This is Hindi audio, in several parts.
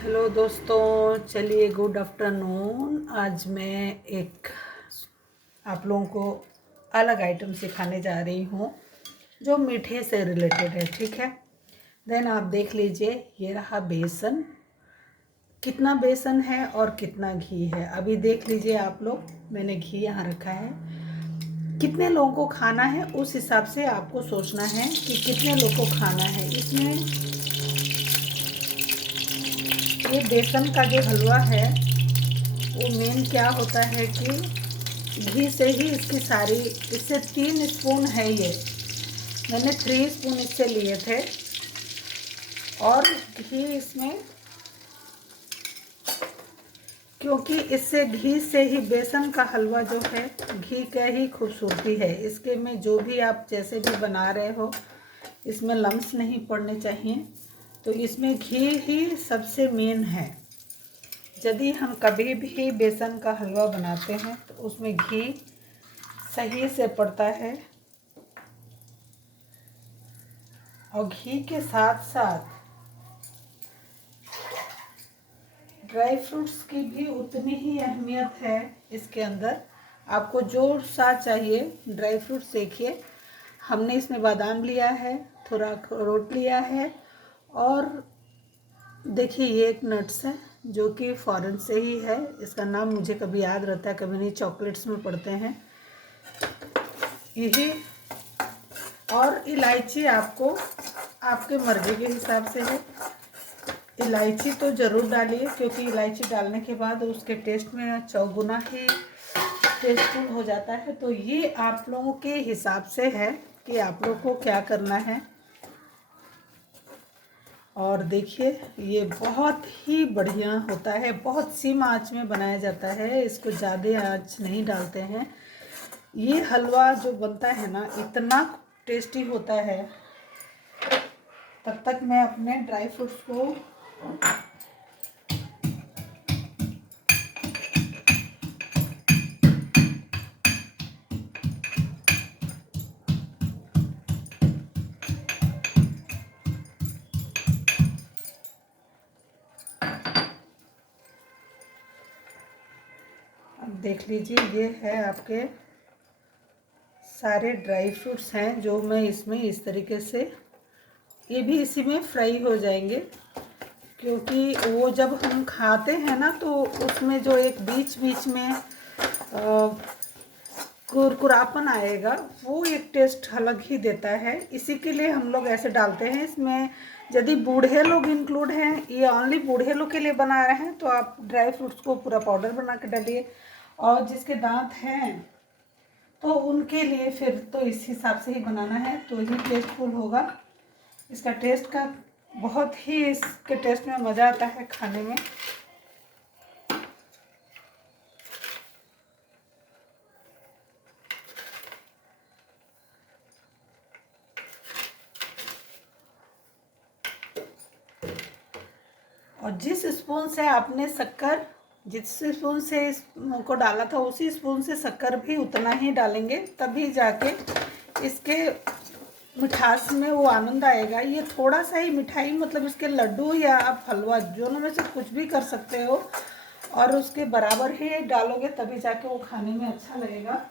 हेलो दोस्तों, चलिए गुड आफ्टरनून। आज मैं एक आप लोगों को अलग आइटम सिखाने जा रही हूँ जो मीठे से रिलेटेड है। ठीक है, देन आप देख लीजिए। ये रहा बेसन, कितना बेसन है और कितना घी है अभी देख लीजिए आप लोग। मैंने घी यहाँ रखा है। कितने लोगों को खाना है उस हिसाब से आपको सोचना है कि कितने लोगों को खाना है। इसमें ये बेसन का जो हलवा है वो मेन क्या होता है कि घी से ही इसकी सारी, इससे 3 स्पून है ये, मैंने 3 स्पून इससे लिए थे। और घी इसमें, क्योंकि इससे घी से ही बेसन का हलवा जो है घी का ही खूबसूरती है। इसके में जो भी आप जैसे भी बना रहे हो इसमें लम्स नहीं पड़ने चाहिए, तो इसमें घी ही सबसे मेन है। यदि हम कभी भी बेसन का हलवा बनाते हैं तो उसमें घी सही से पड़ता है। और घी के साथ साथ ड्राई फ्रूट्स की भी उतनी ही अहमियत है इसके अंदर। आपको जो सा चाहिए ड्राई फ्रूट्स, देखिए हमने इसमें बादाम लिया है, थोड़ा अखरोट लिया है, और देखिए ये एक नट्स है जो कि फॉरेन से ही है। इसका नाम मुझे कभी याद रहता है कभी नहीं, चॉकलेट्स में पड़ते हैं यही। और इलायची आपको आपके मर्जी के हिसाब से है। इलायची तो ज़रूर डालिए, क्योंकि इलायची डालने के बाद उसके टेस्ट में चौगुना ही टेस्टफुल हो जाता है। तो ये आप लोगों के हिसाब से है कि आप लोग को क्या करना है। और देखिए ये बहुत ही बढ़िया होता है, बहुत सीम आंच में बनाया जाता है, इसको ज़्यादा आंच नहीं डालते हैं। ये हलवा जो बनता है ना इतना टेस्टी होता है। तब तक मैं अपने ड्राई फ्रूट्स को अब देख लीजिए। ये है आपके सारे ड्राई फ्रूट्स हैं जो मैं इसमें इस तरीके से, ये भी इसी में फ्राई हो जाएंगे, क्योंकि वो जब हम खाते हैं ना तो उसमें जो एक बीच बीच में कुरकुरापन आएगा, वो एक टेस्ट अलग ही देता है। इसी के लिए हम लोग ऐसे डालते हैं इसमें। यदि बूढ़े लोग इंक्लूड हैं, ये ओनली बूढ़े लोग के लिए बना रहे हैं, तो आप ड्राई फ्रूट्स को पूरा पाउडर बना के डालिए। और जिसके दांत हैं तो उनके लिए फिर तो इस हिसाब से ही बनाना है, तो ही टेस्टफुल होगा। इसका टेस्ट का बहुत ही, इसके टेस्ट में मज़ा आता है खाने में। और जिस स्पून से आपने शक्कर, जिस स्पून से इसको डाला था उसी स्पून से शक्कर भी उतना ही डालेंगे, तभी जाके इसके मिठास में वो आनंद आएगा। ये थोड़ा सा ही मिठाई, मतलब इसके लड्डू या आप हलवा दोनों में से कुछ भी कर सकते हो, और उसके बराबर ही डालोगे तभी जाके वो खाने में अच्छा लगेगा।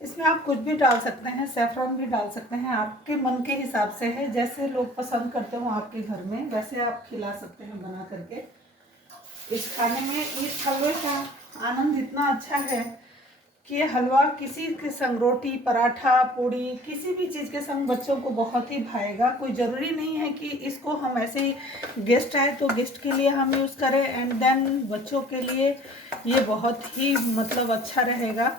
इसमें आप कुछ भी डाल सकते हैं, सेफ्रॉन भी डाल सकते हैं, आपके मन के हिसाब से है। जैसे लोग पसंद करते हो आपके घर में वैसे आप खिला सकते हैं बना करके। इस खाने में इस हलवे का आनंद इतना अच्छा है कि ये हलवा किसी के संग, रोटी पराठा पूड़ी किसी भी चीज़ के संग बच्चों को बहुत ही भाएगा। कोई ज़रूरी नहीं है कि इसको हम ऐसे ही गेस्ट आए तो गेस्ट के लिए हम यूज़ करें, एंड देन बच्चों के लिए ये बहुत ही मतलब अच्छा रहेगा।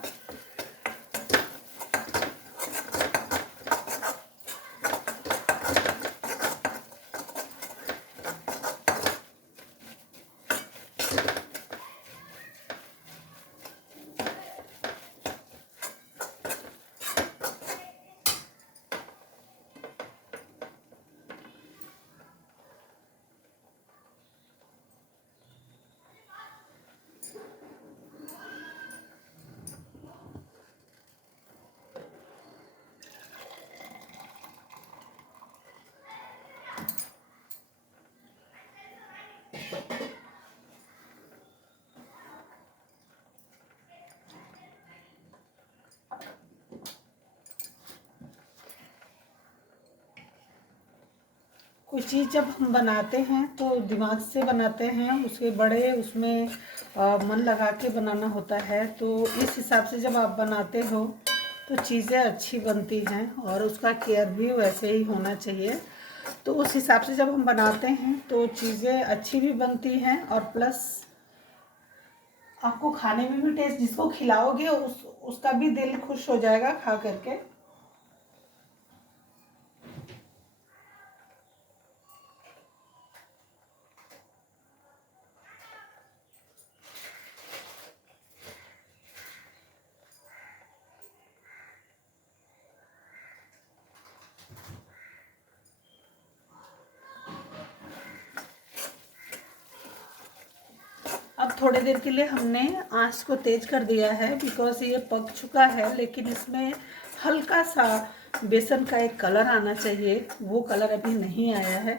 कोई चीज़ जब हम बनाते हैं तो दिमाग से बनाते हैं, उसके बड़े उसमें मन लगा के बनाना होता है। तो इस हिसाब से जब आप बनाते हो तो चीज़ें अच्छी बनती हैं और उसका केयर भी वैसे ही होना चाहिए। तो उस हिसाब से जब हम बनाते हैं तो चीज़ें अच्छी भी बनती हैं और प्लस आपको खाने में भी टेस्ट, जिसको खिलाओगे उसका भी दिल खुश हो जाएगा खा करके। अब थोड़ी देर के लिए हमने आंच को तेज कर दिया है बिकॉज ये पक चुका है, लेकिन इसमें हल्का सा बेसन का एक कलर आना चाहिए, वो कलर अभी नहीं आया है।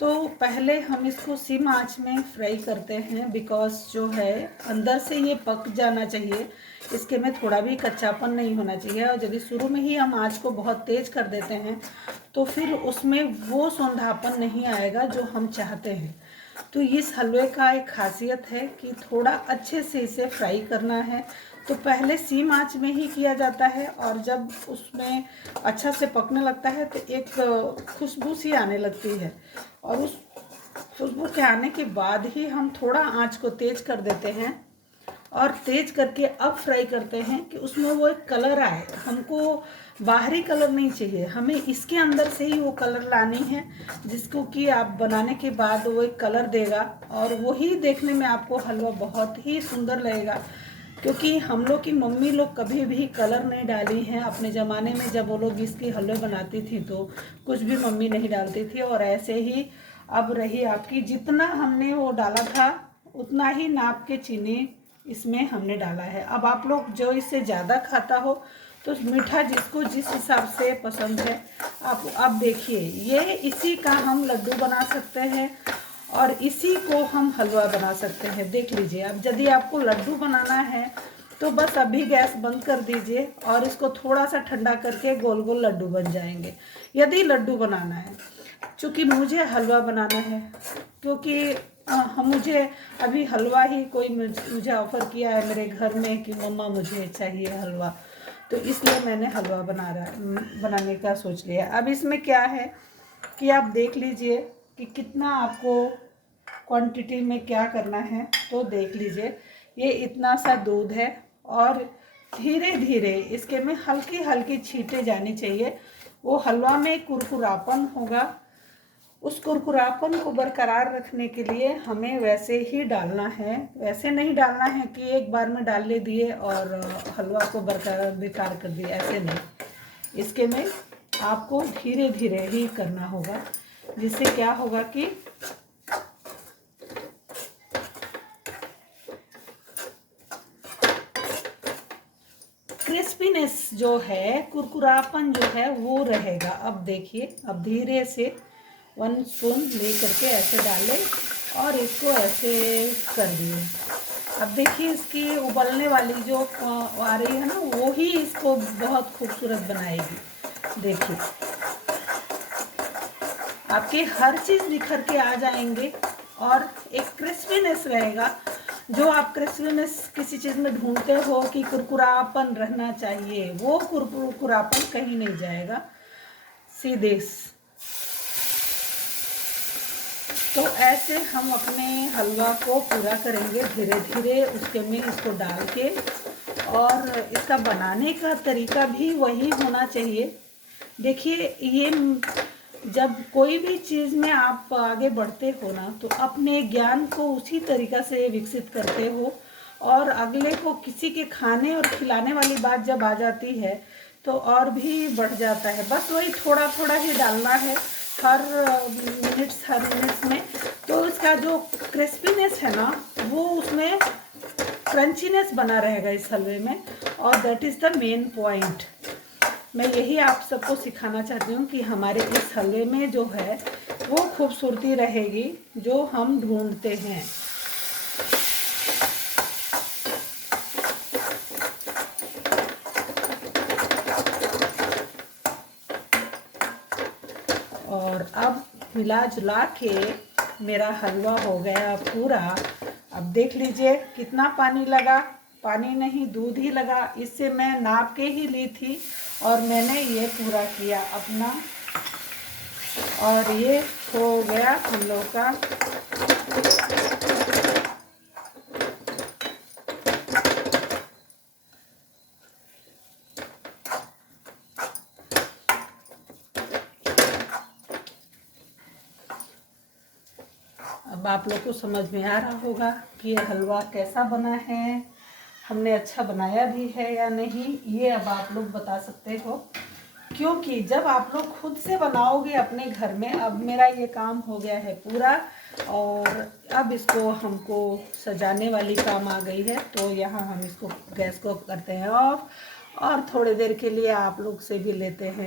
तो पहले हम इसको सिम आंच में फ्राई करते हैं बिकॉज जो है अंदर से ये पक जाना चाहिए, इसके में थोड़ा भी कच्चापन नहीं होना चाहिए। और यदि शुरू में ही हम आंच को बहुत तेज कर देते हैं तो फिर उसमें वो सौंधापन नहीं आएगा जो हम चाहते हैं। तो इस हलवे का एक खासियत है कि थोड़ा अच्छे से इसे फ्राई करना है। तो पहले सीम आंच में ही किया जाता है और जब उसमें अच्छा से पकने लगता है तो एक खुशबू सी आने लगती है और उस खुशबू के आने के बाद ही हम थोड़ा आंच को तेज कर देते हैं और तेज करके अब फ्राई करते हैं कि उसमें वो एक कलर आए। हमको बाहरी कलर नहीं चाहिए, हमें इसके अंदर से ही वो कलर लानी है जिसको कि आप बनाने के बाद वो एक कलर देगा और वही देखने में आपको हलवा बहुत ही सुंदर लगेगा। क्योंकि हम लोग की मम्मी लोग कभी भी कलर नहीं डाली हैं अपने ज़माने में। जब वो लोग इसकी हलवे बनाती थी तो कुछ भी मम्मी नहीं डालती थी। और ऐसे ही अब रही आपकी, जितना हमने वो डाला था उतना ही नाप के चीनी इसमें हमने डाला है। अब आप लोग जो इससे ज़्यादा खाता हो तो मीठा जिसको जिस हिसाब से पसंद है आप देखिए, ये इसी का हम लड्डू बना सकते हैं और इसी को हम हलवा बना सकते हैं। देख लीजिए, अब यदि आपको लड्डू बनाना है तो बस अभी गैस बंद कर दीजिए और इसको थोड़ा सा ठंडा करके गोल गोल लड्डू बन जाएंगे। यदि लड्डू बनाना है, चूँकि मुझे हलवा बनाना है, क्योंकि हम मुझे अभी हलवा ही कोई मुझे ऑफ़र किया है मेरे घर में कि मम्मा मुझे चाहिए हलवा, तो इसलिए मैंने हलवा बनाने का सोच लिया। अब इसमें क्या है कि आप देख लीजिए कि कितना आपको क्वांटिटी में क्या करना है। तो देख लीजिए, ये इतना सा दूध है और धीरे धीरे इसके में हल्की हल्की छींटे जानी चाहिए। वो हलवा में कुरकुरापन होगा, उस कुरकुरापन को बरकरार रखने के लिए हमें वैसे ही डालना है। वैसे नहीं डालना है कि एक बार में डाल ले दिए और हलवा को बरकरार बेकार कर दिया, ऐसे नहीं। इसके में आपको धीरे धीरे ही करना होगा, जिससे क्या होगा कि क्रिस्पीनेस जो है, कुरकुरापन जो है वो रहेगा। अब देखिए, अब धीरे से 1 स्पून ले करके ऐसे डालें और इसको ऐसे कर दिए। अब देखिए, इसकी उबलने वाली जो आ रही है ना, वो ही इसको बहुत खूबसूरत बनाएगी। देखिए, आपके हर चीज़ निखर के आ जाएंगे और एक क्रिस्पीनेस रहेगा। जो आप क्रिस्पीनेस किसी चीज़ में ढूंढते हो कि कुरकुरापन रहना चाहिए, वो कुरकुरापन कहीं नहीं जाएगा सीधे। तो ऐसे हम अपने हलवा को पूरा करेंगे धीरे धीरे उसके में इसको डाल के। और इसका बनाने का तरीका भी वही होना चाहिए। देखिए, ये जब कोई भी चीज़ में आप आगे बढ़ते हो ना, तो अपने ज्ञान को उसी तरीक़ा से विकसित करते हो और अगले को किसी के खाने और खिलाने वाली बात जब आ जाती है तो और भी बढ़ जाता है। बस वही थोड़ा थोड़ा ही डालना है हर मिनट्स में। तो इसका जो क्रिस्पीनेस है ना, वो उसमें क्रंचीनेस बना रहेगा इस हलवे में, और that is the main point. मैं यही आप सबको सिखाना चाहती हूँ कि हमारे इस हलवे में जो है वो खूबसूरती रहेगी जो हम ढूंढते हैं। और अब मिला जुला के मेरा हलवा हो गया पूरा। अब देख लीजिए कितना पानी लगा, पानी नहीं दूध ही लगा। इससे मैं नाप के ही ली थी और मैंने ये पूरा किया अपना, और ये हो गया हम लोग का अब आप लोग को समझ में आ रहा होगा कि ये हलवा कैसा बना है, हमने अच्छा बनाया भी है या नहीं, ये अब आप लोग बता सकते हो। क्योंकि जब आप लोग खुद से बनाओगे अपने घर में, अब मेरा ये काम हो गया है पूरा और अब इसको हमको सजाने वाली काम आ गई है। तो यहाँ हम इसको गैस को करते हैं ऑफ और थोड़ी देर के लिए आप लोग से भी लेते हैं